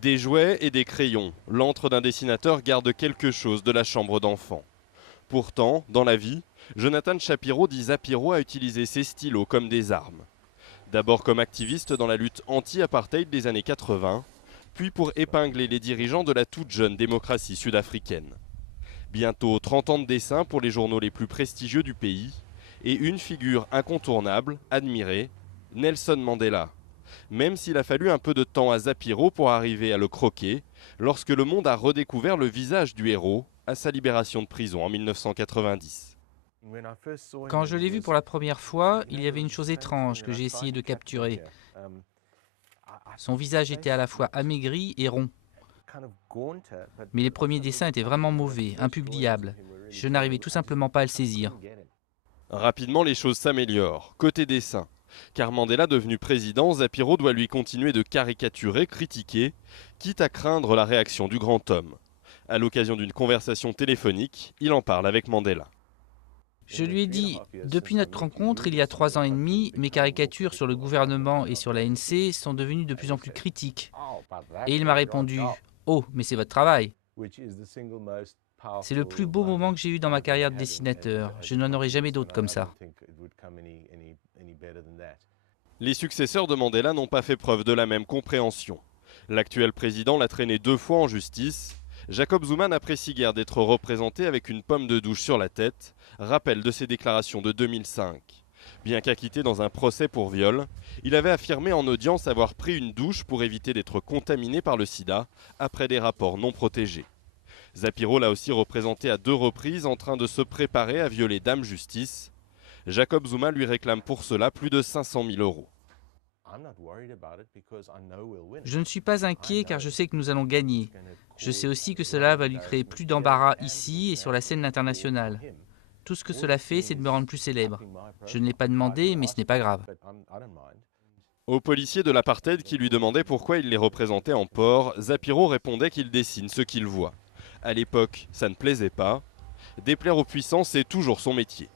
Des jouets et des crayons, l'antre d'un dessinateur garde quelque chose de la chambre d'enfant. Pourtant, dans la vie, Jonathan Shapiro dit Zapiro a utilisé ses stylos comme des armes. D'abord comme activiste dans la lutte anti-apartheid des années 80, puis pour épingler les dirigeants de la toute jeune démocratie sud-africaine. Bientôt 30 ans de dessin pour les journaux les plus prestigieux du pays et une figure incontournable, admirée, Nelson Mandela. Même s'il a fallu un peu de temps à Zapiro pour arriver à le croquer, lorsque le monde a redécouvert le visage du héros à sa libération de prison en 1990. Quand je l'ai vu pour la première fois, il y avait une chose étrange que j'ai essayé de capturer. Son visage était à la fois amaigri et rond. Mais les premiers dessins étaient vraiment mauvais, impubliables. Je n'arrivais tout simplement pas à le saisir. Rapidement, les choses s'améliorent. Côté dessin, car Mandela devenu président, Zapiro doit lui continuer de caricaturer, critiquer, quitte à craindre la réaction du grand homme. À l'occasion d'une conversation téléphonique, il en parle avec Mandela. Je lui ai dit, depuis notre rencontre, il y a 3 ans et demi, mes caricatures sur le gouvernement et sur l'ANC sont devenues de plus en plus critiques. Et il m'a répondu, oh, mais c'est votre travail. C'est le plus beau moment que j'ai eu dans ma carrière de dessinateur. Je n'en aurai jamais d'autre comme ça. Les successeurs de Mandela n'ont pas fait preuve de la même compréhension. L'actuel président l'a traîné 2 fois en justice. Jacob Zuma n'apprécie guère d'être représenté avec une pomme de douche sur la tête, rappel de ses déclarations de 2005. Bien qu'acquitté dans un procès pour viol, il avait affirmé en audience avoir pris une douche pour éviter d'être contaminé par le sida après des rapports non protégés. Zapiro l'a aussi représenté à 2 reprises en train de se préparer à violer Dame Justice. Jacob Zuma lui réclame pour cela plus de 500 000 euros. Je ne suis pas inquiet car je sais que nous allons gagner. Je sais aussi que cela va lui créer plus d'embarras ici et sur la scène internationale. Tout ce que cela fait, c'est de me rendre plus célèbre. Je ne l'ai pas demandé, mais ce n'est pas grave. Aux policiers de l'apartheid qui lui demandaient pourquoi il les représentait en port, Zapiro répondait qu'il dessine ce qu'il voit. À l'époque, ça ne plaisait pas. Déplaire aux puissants, c'est toujours son métier.